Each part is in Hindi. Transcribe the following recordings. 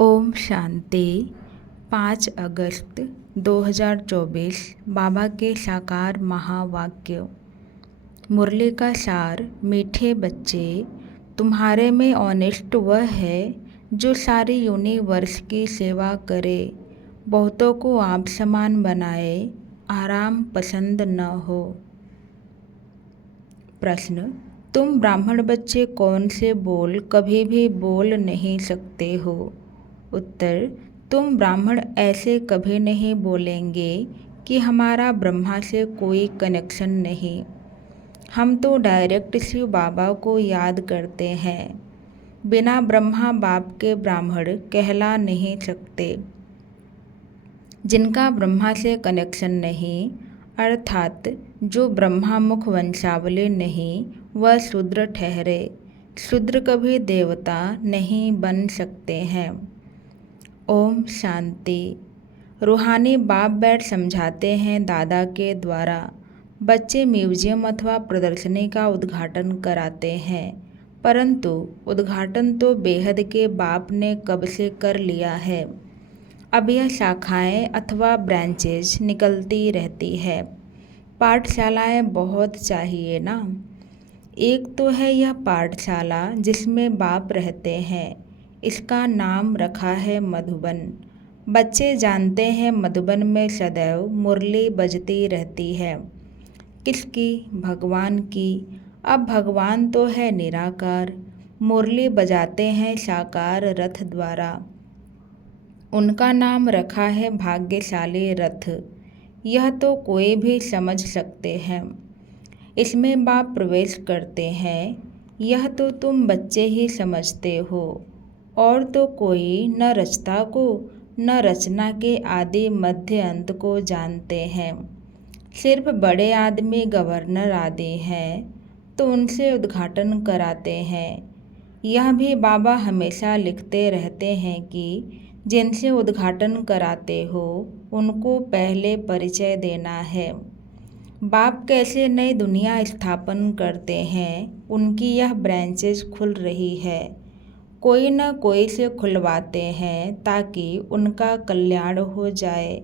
ओम शांति। 5 अगस्त 2024 बाबा के साकार महावाक्य। मुरली का सार। मीठे बच्चे, तुम्हारे में ऑनेस्ट वह है जो सारी यूनिवर्स की सेवा करे, बहुतों को आप समान बनाए, आराम पसंद न हो। प्रश्न, तुम ब्राह्मण बच्चे कौन से बोल कभी भी बोल नहीं सकते हो? उत्तर, तुम ब्राह्मण ऐसे कभी नहीं बोलेंगे कि हमारा ब्रह्मा से कोई कनेक्शन नहीं। हम तो डायरेक्ट शिव बाबा को याद करते हैं। बिना ब्रह्मा बाप के ब्राह्मण कहला नहीं सकते। जिनका ब्रह्मा से कनेक्शन नहीं, अर्थात जो ब्रह्मा मुख वंशावली नहीं, वह शूद्र ठहरे। शूद्र कभी देवता नहीं बन सकते हैं। ओम शांति। रूहानी बाप बैठ समझाते हैं दादा के द्वारा। बच्चे म्यूजियम अथवा प्रदर्शनी का उद्घाटन कराते हैं, परंतु उद्घाटन तो बेहद के बाप ने कब से कर लिया है। अब यह शाखाएं अथवा ब्रांचेज निकलती रहती है। पाठशालाएं बहुत चाहिए ना। एक तो है यह पाठशाला जिसमें बाप रहते हैं, इसका नाम रखा है मधुबन। बच्चे जानते हैं मधुबन में सदैव मुरली बजती रहती है। किसकी? भगवान की। अब भगवान तो है निराकार, मुरली बजाते हैं साकार रथ द्वारा। उनका नाम रखा है भाग्यशाली रथ। यह तो कोई भी समझ सकते हैं। इसमें बाप प्रवेश करते हैं, यह तो तुम बच्चे ही समझते हो। और तो कोई न रचता को न रचना के आदि मध्य अंत को जानते हैं। सिर्फ बड़े आदमी गवर्नर आदि हैं तो उनसे उद्घाटन कराते हैं। यह भी बाबा हमेशा लिखते रहते हैं कि जिनसे उद्घाटन कराते हो उनको पहले परिचय देना है। बाप कैसे नई दुनिया स्थापन करते हैं, उनकी यह ब्रांचेज खुल रही है। कोई न कोई से खुलवाते हैं ताकि उनका कल्याण हो जाए।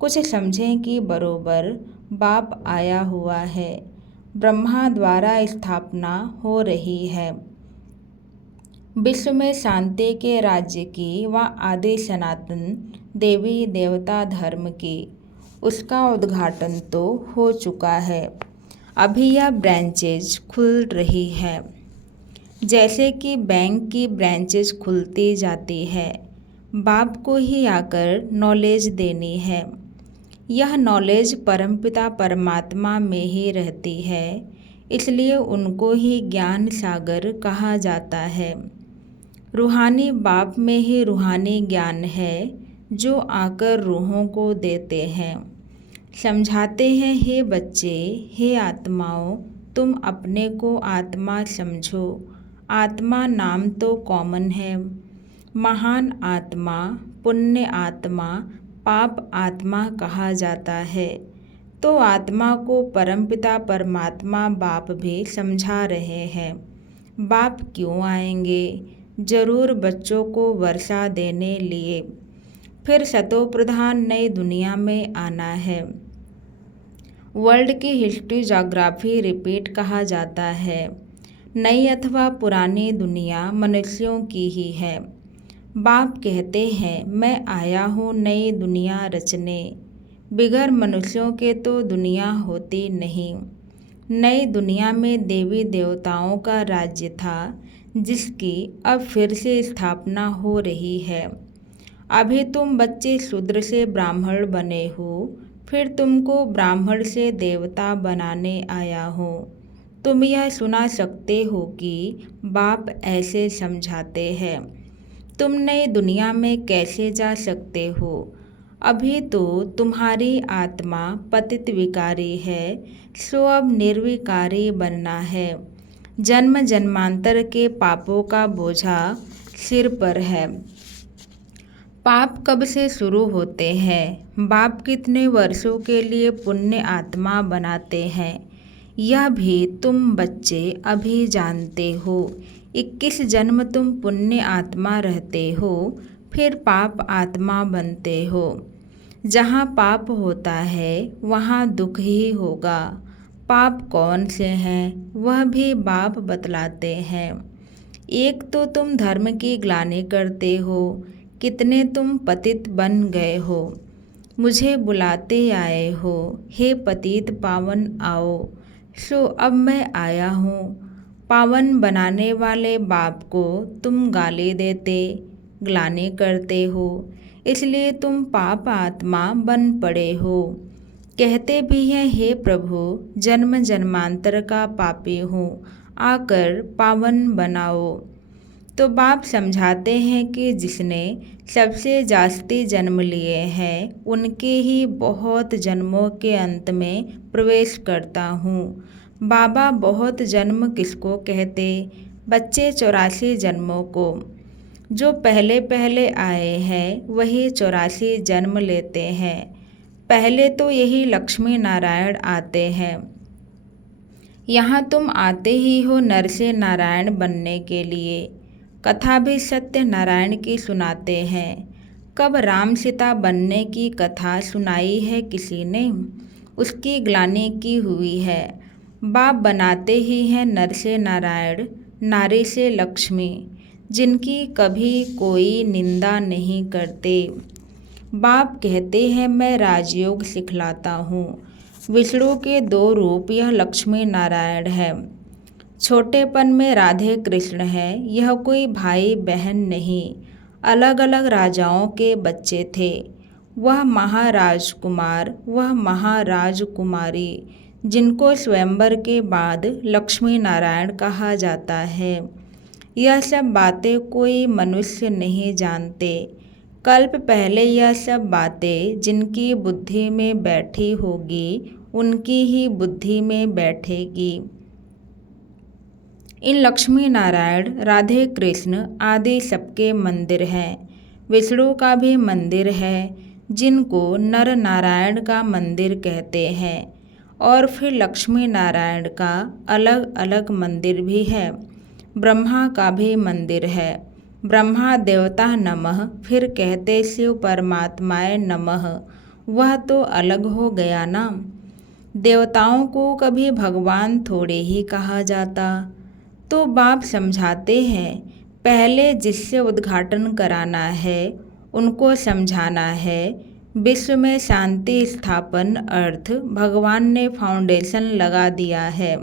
कुछ समझें कि बरोबर बाप आया हुआ है, ब्रह्मा द्वारा स्थापना हो रही है। विश्व में शांति के राज्य की व आदि सनातन देवी देवता धर्म की, उसका उद्घाटन तो हो चुका है। अभी यह ब्रांचेज खुल रही है। जैसे कि बैंक की ब्रांचेज खुलती जाती है, बाप को ही आकर नॉलेज देनी है। यह नॉलेज परमपिता परमात्मा में ही रहती है, इसलिए उनको ही ज्ञान सागर कहा जाता है। रूहानी बाप में ही रूहानी ज्ञान है जो आकर रूहों को देते हैं। समझाते हैं, हे बच्चे, हे आत्माओं, तुम अपने को आत्मा समझो। आत्मा नाम तो कॉमन है। महान आत्मा, पुण्य आत्मा, पाप आत्मा कहा जाता है। तो आत्मा को परमपिता परमात्मा बाप भी समझा रहे हैं। बाप क्यों आएंगे? जरूर बच्चों को वर्षा देने लिए। फिर सतोप्रधान नई दुनिया में आना है। वर्ल्ड की हिस्ट्री ज्योग्राफी रिपीट कहा जाता है। नई अथवा पुरानी दुनिया मनुष्यों की ही है। बाप कहते हैं, मैं आया हूँ नई दुनिया रचने। बिगर मनुष्यों के तो दुनिया होती नहीं। नई दुनिया में देवी देवताओं का राज्य था, जिसकी अब फिर से स्थापना हो रही है। अभी तुम बच्चे शूद्र से ब्राह्मण बने हो, फिर तुमको ब्राह्मण से देवता बनाने आया हो। तुम यह सुना सकते हो कि बाप ऐसे समझाते हैं। तुम नई दुनिया में कैसे जा सकते हो? अभी तो तुम्हारी आत्मा पतित विकारी है, सो अब निर्विकारी बनना है। जन्म जन्मांतर के पापों का बोझा सिर पर है। पाप कब से शुरू होते हैं? बाप कितने वर्षों के लिए पुण्य आत्मा बनाते हैं, यह भी तुम बच्चे अभी जानते हो। 21 जन्म तुम पुण्य आत्मा रहते हो, फिर पाप आत्मा बनते हो। जहाँ पाप होता है वहाँ दुख ही होगा। पाप कौन से हैं वह भी बाप बतलाते हैं। एक तो तुम धर्म की ग्लानि करते हो, कितने तुम पतित बन गए हो। मुझे बुलाते आए हो, हे पतित पावन आओ। सो अब मैं आया हूँ। पावन बनाने वाले बाप को तुम गाली देते, ग्लानि करते हो, इसलिए तुम पाप आत्मा बन पड़े हो। कहते भी हैं, हे प्रभु जन्म जन्मांतर का पापी हूँ, आकर पावन बनाओ। तो बाप समझाते हैं कि जिसने सबसे जास्ती जन्म लिए हैं उनके ही बहुत जन्मों के अंत में प्रवेश करता हूँ। बाबा बहुत जन्म किसको कहते? बच्चे 84 जन्मों को। जो पहले पहले आए हैं वही 84 जन्म लेते हैं। पहले तो यही लक्ष्मी नारायण आते हैं। यहाँ तुम आते ही हो नर से नारायण बनने के लिए। कथा भी सत्य नारायण की सुनाते हैं। कब राम सीता बनने की कथा सुनाई है किसी ने? उसकी ग्लानि की हुई है। बाप बनाते ही हैं नर से नारायण, नारी से लक्ष्मी, जिनकी कभी कोई निंदा नहीं करते। बाप कहते हैं मैं राजयोग सिखलाता हूँ। विष्णु के 2 रूप यह लक्ष्मी नारायण है। छोटेपन में राधे कृष्ण है, यह कोई भाई बहन नहीं, अलग अलग राजाओं के बच्चे थे। वह महाराजकुमार, वह महाराजकुमारी, जिनको स्वयंवर के बाद लक्ष्मी नारायण कहा जाता है। यह सब बातें कोई मनुष्य नहीं जानते। कल्प पहले यह सब बातें जिनकी बुद्धि में बैठी होगी उनकी ही बुद्धि में बैठेगी। इन लक्ष्मी नारायण, राधे कृष्ण आदि सबके मंदिर हैं। विष्णु का भी मंदिर है, जिनको नर नारायण का मंदिर कहते हैं। और फिर लक्ष्मी नारायण का अलग अलग मंदिर भी है। ब्रह्मा का भी मंदिर है। ब्रह्मा देवता नमः, फिर कहते शिव परमात्माए नमः। वह तो अलग हो गया ना। देवताओं को कभी भगवान थोड़े ही कहा जाता। तो बाप समझाते हैं, पहले जिससे उद्घाटन कराना है उनको समझाना है। विश्व में शांति स्थापन अर्थ भगवान ने फाउंडेशन लगा दिया है।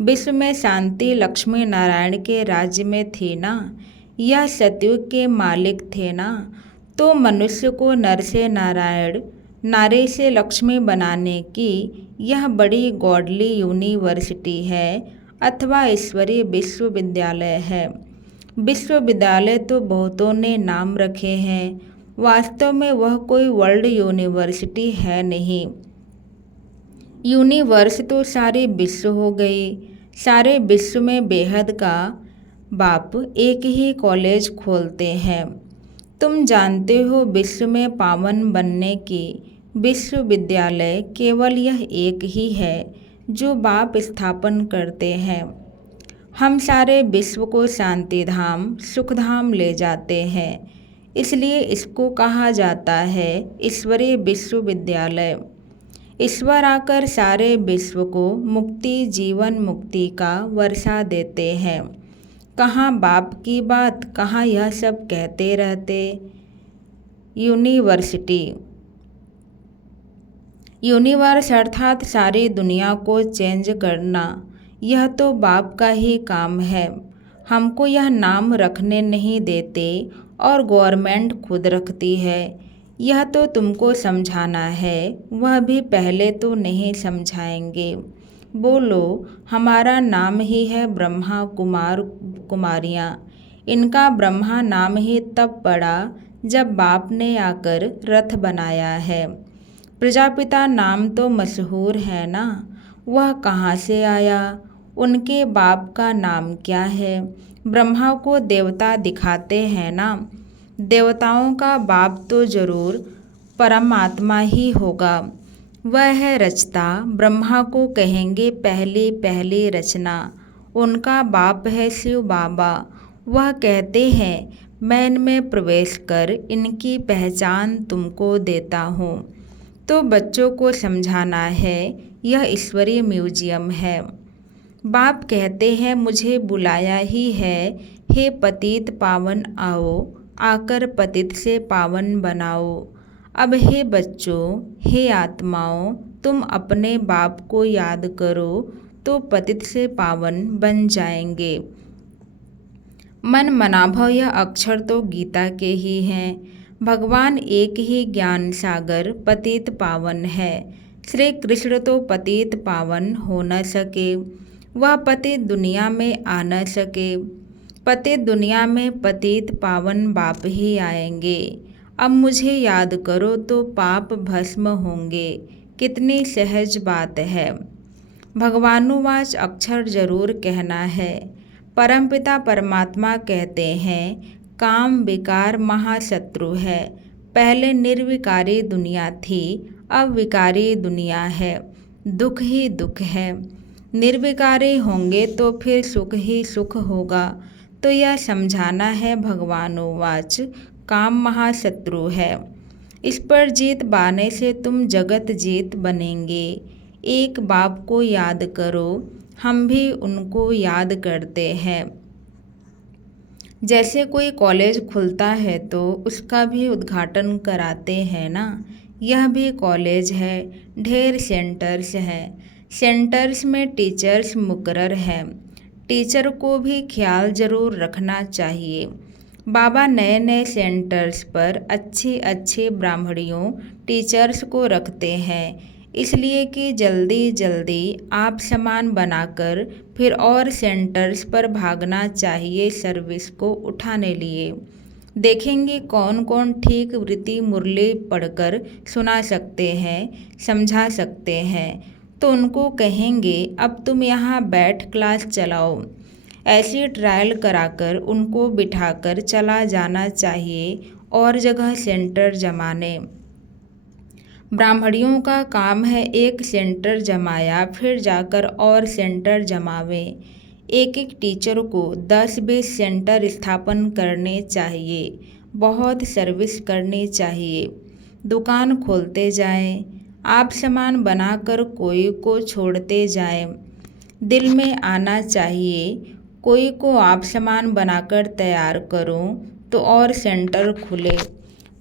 विश्व में शांति लक्ष्मी नारायण के राज्य में थी ना, यह सतयुग के मालिक थे ना। तो मनुष्य को नर से नारायण, नारी से लक्ष्मी बनाने की यह बड़ी गॉडली यूनिवर्सिटी है अथवा ईश्वरीय विश्वविद्यालय है। विश्वविद्यालय तो बहुतों ने नाम रखे हैं, वास्तव में वह कोई वर्ल्ड यूनिवर्सिटी है नहीं। यूनिवर्स तो सारे विश्व हो गई। सारे विश्व में बेहद का बाप एक ही कॉलेज खोलते हैं। तुम जानते हो विश्व में पावन बनने की विश्वविद्यालय केवल यह एक ही है जो बाप स्थापन करते हैं। हम सारे विश्व को शांति धाम, सुख धाम ले जाते हैं, इसलिए इसको कहा जाता है ईश्वरीय विश्वविद्यालय। ईश्वर आकर सारे विश्व को मुक्ति, जीवन मुक्ति का वर्षा देते हैं। कहाँ बाप की बात, कहाँ यह सब कहते रहते। यूनिवर्सिटी, यूनिवर्स अर्थात सारी दुनिया को चेंज करना, यह तो बाप का ही काम है। हमको यह नाम रखने नहीं देते और गवर्नमेंट खुद रखती है। यह तो तुमको समझाना है, वह भी पहले तो नहीं समझाएंगे। बोलो, हमारा नाम ही है ब्रह्मा कुमार कुमारियाँ। इनका ब्रह्मा नाम ही तब पड़ा जब बाप ने आकर रथ बनाया है। प्रजापिता नाम तो मशहूर है ना, वह कहाँ से आया? उनके बाप का नाम क्या है? ब्रह्मा को देवता दिखाते हैं ना। देवताओं का बाप तो जरूर परमात्मा ही होगा। वह है रचता। ब्रह्मा को कहेंगे पहली पहली रचना। उनका बाप है शिव बाबा। वह कहते हैं मैं इनमें प्रवेश कर इनकी पहचान तुमको देता हूँ। तो बच्चों को समझाना है यह ईश्वरीय म्यूजियम है। बाप कहते हैं मुझे बुलाया ही है, हे पतित पावन आओ, आकर पतित से पावन बनाओ। अब हे बच्चों, हे आत्माओं, तुम अपने बाप को याद करो तो पतित से पावन बन जाएंगे। मन मनाभव यह अक्षर तो गीता के ही हैं। भगवान एक ही ज्ञान सागर पतित पावन है। श्री कृष्ण तो पतित पावन हो न सके, वह पतित दुनिया में आ न सके। पतित दुनिया में पतित पावन बाप ही आएंगे। अब मुझे याद करो तो पाप भस्म होंगे। कितनी सहज बात है। भगवानुवाच अक्षर जरूर कहना है। परमपिता परमात्मा कहते हैं काम विकार महाशत्रु है। पहले निर्विकारी दुनिया थी, अब विकारी दुनिया है। दुख ही दुख है। निर्विकारी होंगे तो फिर सुख ही सुख होगा। तो यह समझाना है भगवानुवाच काम महाशत्रु है। इस पर जीत पाने से तुम जगत जीत बनेंगे। एक बाप को याद करो, हम भी उनको याद करते हैं। जैसे कोई कॉलेज खुलता है तो उसका भी उद्घाटन कराते हैं ना। यह भी कॉलेज है, ढेर सेंटर्स हैं। सेंटर्स में टीचर्स मुकर्रर हैं। टीचर को भी ख्याल जरूर रखना चाहिए। बाबा नए नए सेंटर्स पर अच्छे अच्छे ब्राह्मणियों टीचर्स को रखते हैं, इसलिए कि जल्दी जल्दी आप सामान बनाकर फिर और सेंटर्स पर भागना चाहिए सर्विस को उठाने लिए। देखेंगे कौन कौन ठीक वृत्ति मुरली पढ़कर सुना सकते हैं, समझा सकते हैं, तो उनको कहेंगे अब तुम यहाँ बैठ क्लास चलाओ। ऐसी ट्रायल कराकर उनको बिठाकर चला जाना चाहिए और जगह सेंटर जमाने। ब्राह्मणियों का काम है एक सेंटर जमाया फिर जाकर और सेंटर जमावे। एक एक टीचर को 10-20 सेंटर स्थापन करने चाहिए। बहुत सर्विस करनी चाहिए। दुकान खोलते जाएं, आप सामान बनाकर कोई को छोड़ते जाएं। दिल में आना चाहिए कोई को आप सामान बनाकर तैयार करूं तो और सेंटर खुले।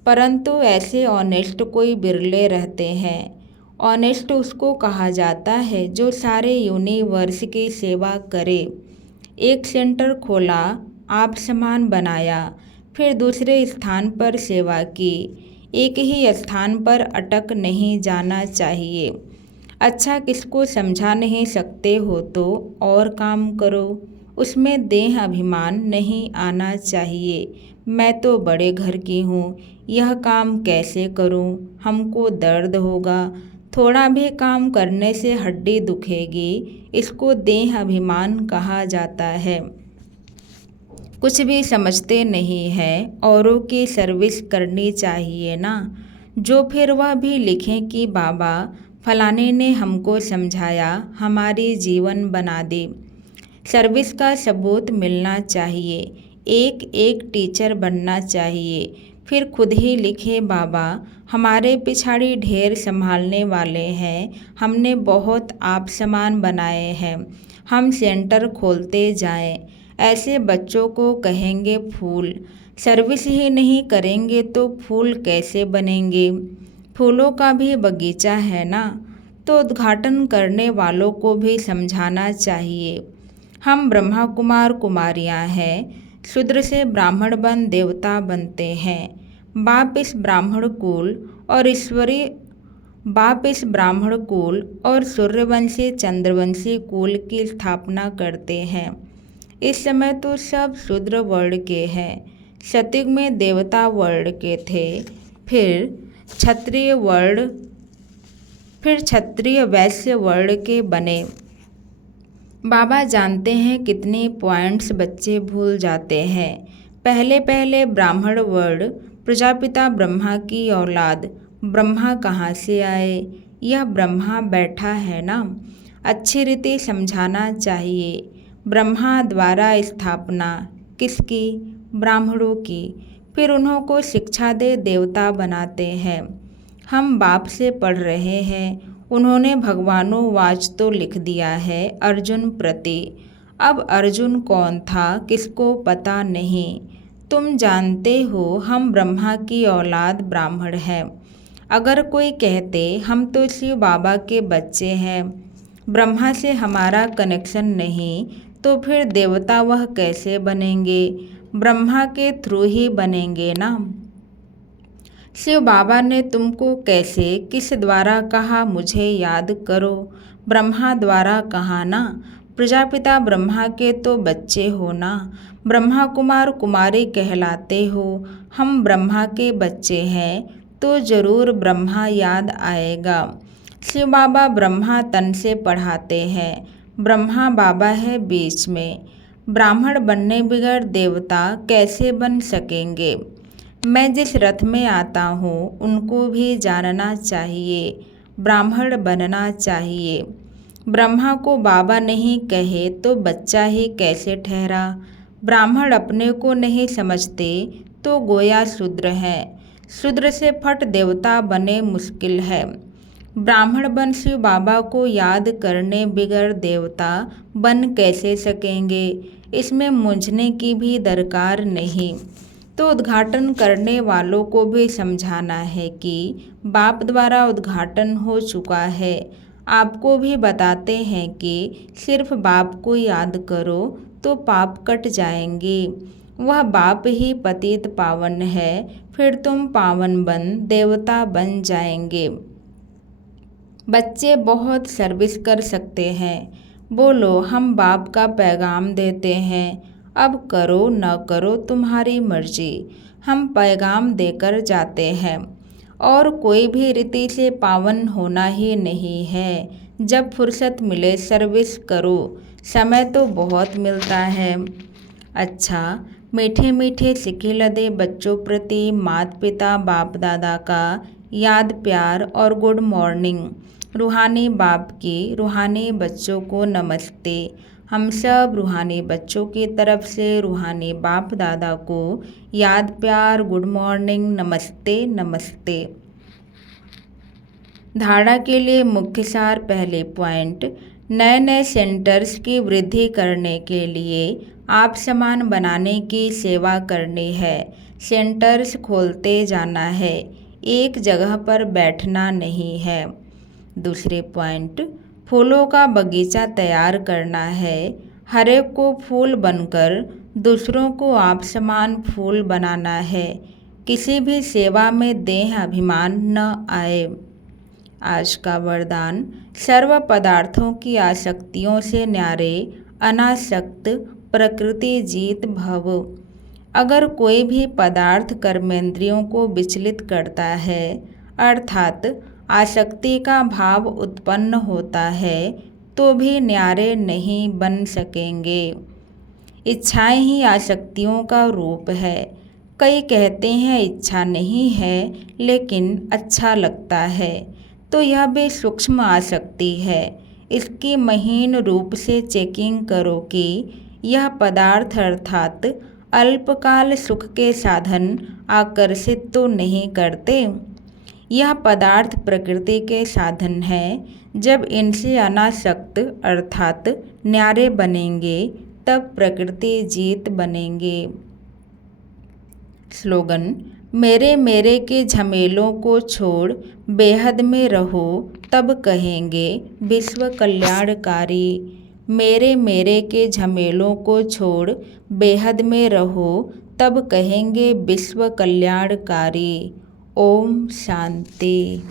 परंतु ऐसे ऑनेस्ट कोई बिरले रहते हैं। ऑनेस्ट उसको कहा जाता है जो सारे यूनिवर्स की सेवा करे। एक सेंटर खोला, आप सामान बनाया, फिर दूसरे स्थान पर सेवा की। एक ही स्थान पर अटक नहीं जाना चाहिए। अच्छा किसको समझा नहीं सकते हो तो और काम करो, उसमें देह अभिमान नहीं आना चाहिए। मैं तो बड़े घर की हूँ, यह काम कैसे करूँ, हमको दर्द होगा। थोड़ा भी काम करने से हड्डी दुखेगी, इसको देह अभिमान कहा जाता है। कुछ भी समझते नहीं हैं, औरों की सर्विस करनी चाहिए ना। जो फिर वह भी लिखें कि बाबा फलाने ने हमको समझाया, हमारी जीवन बना दी। सर्विस का सबूत मिलना चाहिए। एक एक टीचर बनना चाहिए। फिर खुद ही लिखे बाबा हमारे पिछाड़ी ढेर संभालने वाले हैं, हमने बहुत आप सामान बनाए हैं, हम सेंटर खोलते जाएं। ऐसे बच्चों को कहेंगे फूल। सर्विस ही नहीं करेंगे तो फूल कैसे बनेंगे। फूलों का भी बगीचा है ना, तो उद्घाटन करने वालों को भी समझाना चाहिए। हम ब्रह्मा कुमार कुमारियाँ हैं, शूद्र से ब्राह्मण बन देवता बनते हैं। बाप इस ब्राह्मण कुल और सूर्यवंशी चंद्रवंशी कुल की स्थापना करते हैं। इस समय तो सब शूद्र वर्ण के हैं। सतयुग में देवता वर्ण के थे, फिर क्षत्रिय वैश्य वर्ण के बने। बाबा जानते हैं कितने पॉइंट्स बच्चे भूल जाते हैं। पहले पहले ब्राह्मण वर्ण, प्रजापिता ब्रह्मा की औलाद। ब्रह्मा कहाँ से आए, यह ब्रह्मा बैठा है ना। अच्छी रीति समझाना चाहिए। ब्रह्मा द्वारा स्थापना किसकी, ब्राह्मणों की, फिर उन्हों को शिक्षा दे देवता बनाते हैं। हम बाप से पढ़ रहे हैं, उन्होंने भगवानों वाच तो लिख दिया है अर्जुन प्रति। अब अर्जुन कौन था किसको पता नहीं। तुम जानते हो हम ब्रह्मा की औलाद ब्राह्मण हैं। अगर कोई कहते हम तो शिव बाबा के बच्चे हैं, ब्रह्मा से हमारा कनेक्शन नहीं, तो फिर देवता वह कैसे बनेंगे? ब्रह्मा के थ्रू ही बनेंगे ना। शिव बाबा ने तुमको कैसे किस द्वारा कहा मुझे याद करो? ब्रह्मा द्वारा कहा ना। प्रजापिता ब्रह्मा के तो बच्चे हो ना, ब्रह्मा कुमार कुमारी कहलाते हो। हम ब्रह्मा के बच्चे हैं तो जरूर ब्रह्मा याद आएगा। शिव बाबा ब्रह्मा तन से पढ़ाते हैं, ब्रह्मा बाबा है बीच में। ब्राह्मण बनने बगैर देवता कैसे बन सकेंगे? मैं जिस रथ में आता हूँ उनको भी जानना चाहिए, ब्राह्मण बनना चाहिए। ब्रह्मा को बाबा नहीं कहे तो बच्चा ही कैसे ठहरा? ब्राह्मण अपने को नहीं समझते तो गोया शूद्र हैं। शूद्र से फट देवता बने मुश्किल है। ब्राह्मण बन शिव बाबा को याद करने बिगड़ देवता बन कैसे सकेंगे? इसमें मूंझने की भी दरकार नहीं। तो उद्घाटन करने वालों को भी समझाना है कि बाप द्वारा उद्घाटन हो चुका है। आपको भी बताते हैं कि सिर्फ बाप को याद करो तो पाप कट जाएंगे। वह बाप ही पतित पावन है, फिर तुम पावन बन देवता बन जाएंगे। बच्चे बहुत सर्विस कर सकते हैं। बोलो हम बाप का पैगाम देते हैं, अब करो न करो तुम्हारी मर्जी। हम पैगाम देकर जाते हैं। और कोई भी रीति से पावन होना ही नहीं है। जब फुर्सत मिले सर्विस करो, समय तो बहुत मिलता है। अच्छा, मीठे मीठे सिक्के दे बच्चों प्रति माता पिता बाप दादा का याद प्यार और गुड मॉर्निंग। रूहानी बाप की रूहानी बच्चों को नमस्ते। हम सब रूहानी बच्चों की तरफ से रूहानी बाप दादा को याद प्यार गुड मॉर्निंग नमस्ते नमस्ते। धारणा के लिए मुख्य सार पहले पॉइंट, नए नए सेंटर्स की वृद्धि करने के लिए आप समान बनाने की सेवा करनी है। सेंटर्स खोलते जाना है, एक जगह पर बैठना नहीं है। दूसरे पॉइंट, फूलों का बगीचा तैयार करना है। हर एक को फूल बनकर दूसरों को आप समान फूल बनाना है। किसी भी सेवा में देह अभिमान न आए। आज का वरदान, सर्व पदार्थों की आसक्तियों से न्यारे अनासक्त प्रकृति जीत भव। अगर कोई भी पदार्थ कर्मेंद्रियों को विचलित करता है, अर्थात आसक्ति का भाव उत्पन्न होता है, तो भी न्यारे नहीं बन सकेंगे। इच्छाएं ही आसक्तियों का रूप है। कई कहते हैं इच्छा नहीं है लेकिन अच्छा लगता है, तो यह भी सूक्ष्म आसक्ति है। इसकी महीन रूप से चेकिंग करो कि यह पदार्थ अर्थात अल्पकाल सुख के साधन आकर्षित तो नहीं करते। यह पदार्थ प्रकृति के साधन हैं। जब इनसे अनासक्त अर्थात न्यारे बनेंगे तब प्रकृति जीत बनेंगे। स्लोगन, मेरे मेरे के झमेलों को छोड़ बेहद में रहो तब कहेंगे विश्व कल्याणकारी। मेरे मेरे के झमेलों को छोड़ बेहद में रहो तब कहेंगे विश्व कल्याणकारी। ओम शांति।